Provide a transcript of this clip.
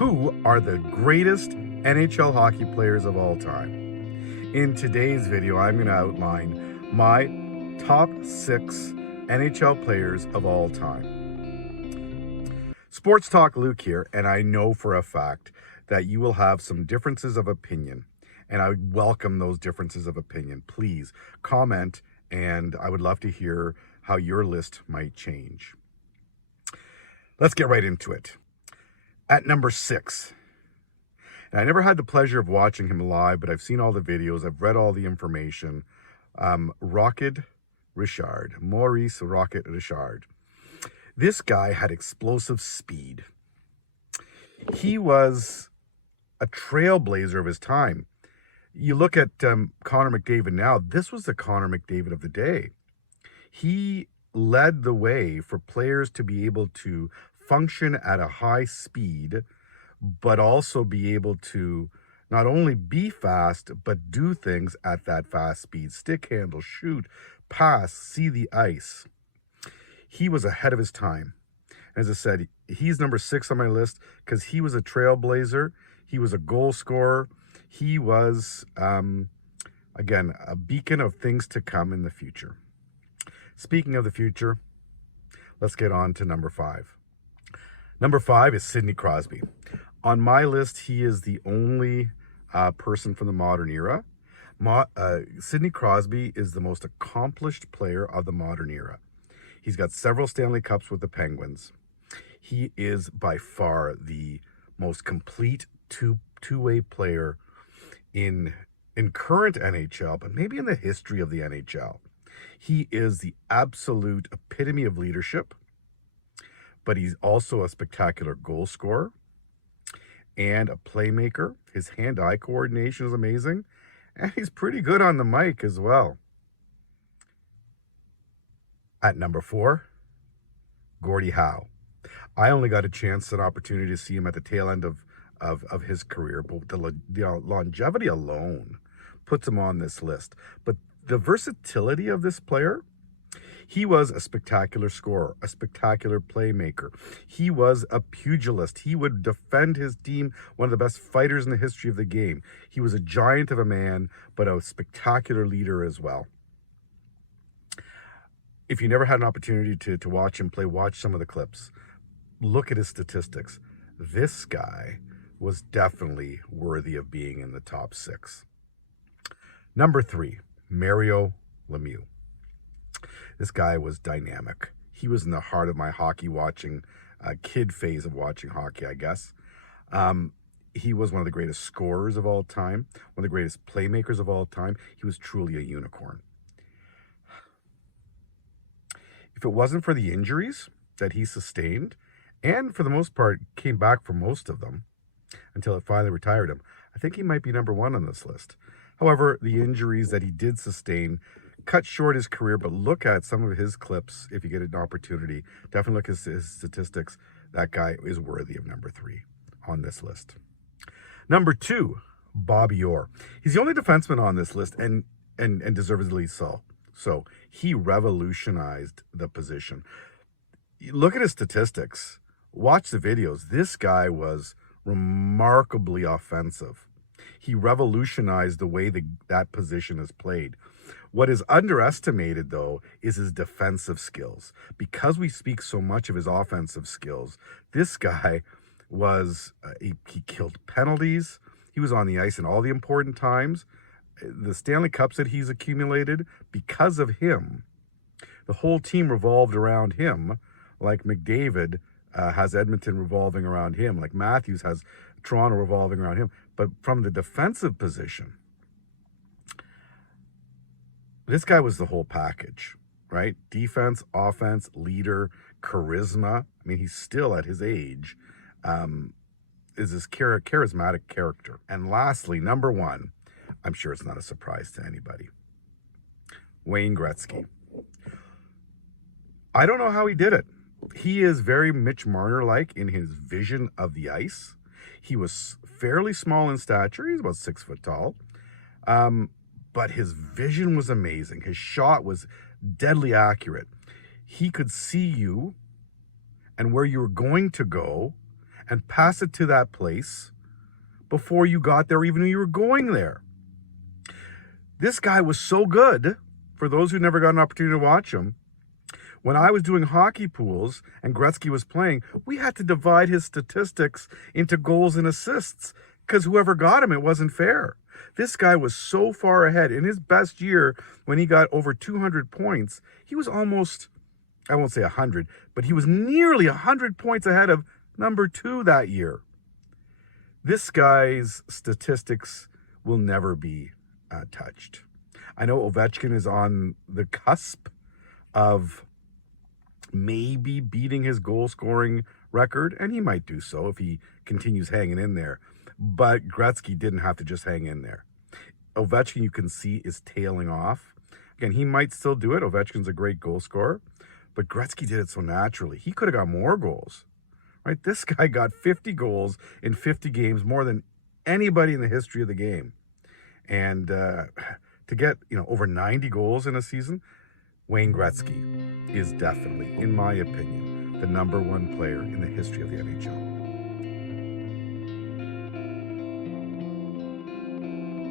Who are the greatest NHL hockey players of all time? In today's video, I'm going to outline my top 6 NHL players of all time. Sportstalk Luke here, and I know for a fact that you will have some differences of opinion, and I would welcome those differences of opinion. Please comment, and I would love to hear how your list might change. Let's get right into it. At number 6, and I never had the pleasure of watching him live, but I've seen all the videos, I've read all the information. Rocket Richard, Maurice Rocket Richard. This guy had explosive speed. He was a trailblazer of his time. You look at Connor McDavid now, this was the Connor McDavid of the day. He led the way for players to be able to function at a high speed, but also be able to not only be fast, but do things at that fast speed. Stick handle, shoot, pass, see the ice. He was ahead of his time. As I said, he's number 6 on my list because he was a trailblazer. He was a goal scorer. He was, again, a beacon of things to come in the future. Speaking of the future, let's get on to number 5. Number 5 is Sidney Crosby. On my list, he is the only person from the modern era. Sidney Crosby is the most accomplished player of the modern era. He's got several Stanley Cups with the Penguins. He is by far the most complete two-way player in current NHL, but maybe in the history of the NHL. He is the absolute epitome of leadership, but he's also a spectacular goal scorer and a playmaker. His hand-eye coordination is amazing, and he's pretty good on the mic as well. At number 4, Gordie Howe. I only got a chance, an opportunity to see him at the tail end of his career, but the longevity alone puts him on this list. But the versatility of this player, he was a spectacular scorer, a spectacular playmaker. He was a pugilist. He would defend his team, one of the best fighters in the history of the game. He was a giant of a man, but a spectacular leader as well. If you never had an opportunity to watch him play, watch some of the clips. Look at his statistics. This guy was definitely worthy of being in the top 6. Number 3, Mario Lemieux. This guy was dynamic. He was in the heart of my hockey watching, kid phase of watching hockey, I guess. He was one of the greatest scorers of all time, one of the greatest playmakers of all time. He was truly a unicorn. If it wasn't for the injuries that he sustained, and for the most part came back from most of them until it finally retired him, I think he might be number 1 on this list. However, the injuries that he did sustain cut short his career, but look at some of his clips if you get an opportunity. Definitely look at his statistics. That guy is worthy of number 3 on this list. Number 2, Bobby Orr. He's the only defenseman on this list, and deservedly so. So he revolutionized the position. Look at his statistics. Watch the videos. This guy was remarkably offensive. He revolutionized the way that position is played. What is underestimated, though, is his defensive skills. Because we speak so much of his offensive skills, this guy was, he killed penalties. He was on the ice in all the important times. The Stanley Cups that he's accumulated, because of him, the whole team revolved around him, like McDavid has Edmonton revolving around him, like Matthews has Toronto revolving around him. But from the defensive position, this guy was the whole package, right? Defense, offense, leader, charisma. I mean, he's still at his age, is this charismatic character. And lastly, number 1, I'm sure it's not a surprise to anybody, Wayne Gretzky. I don't know how he did it. He is very Mitch Marner-like in his vision of the ice. He was fairly small in stature. He's about 6 foot tall. But his vision was amazing. His shot was deadly accurate. He could see you and where you were going to go and pass it to that place before you got there, even when you were going there. This guy was so good. For those who never got an opportunity to watch him, when I was doing hockey pools and Gretzky was playing, we had to divide his statistics into goals and assists because whoever got him, it wasn't fair. This guy was so far ahead. In his best year, when he got over 200 points, he was almost, I won't say 100, but he was nearly 100 points ahead of number 2 that year. This guy's statistics will never be touched. I know Ovechkin is on the cusp of maybe beating his goal-scoring record, and he might do so if he continues hanging in there. But Gretzky didn't have to just hang in there. Ovechkin, you can see, is tailing off. Again, he might still do it. Ovechkin's a great goal scorer, but Gretzky did it so naturally. He could have got more goals, right? This guy got 50 goals in 50 games, more than anybody in the history of the game. And to get, over 90 goals in a season, Wayne Gretzky is definitely, in my opinion, the #1 player in the history of the NHL.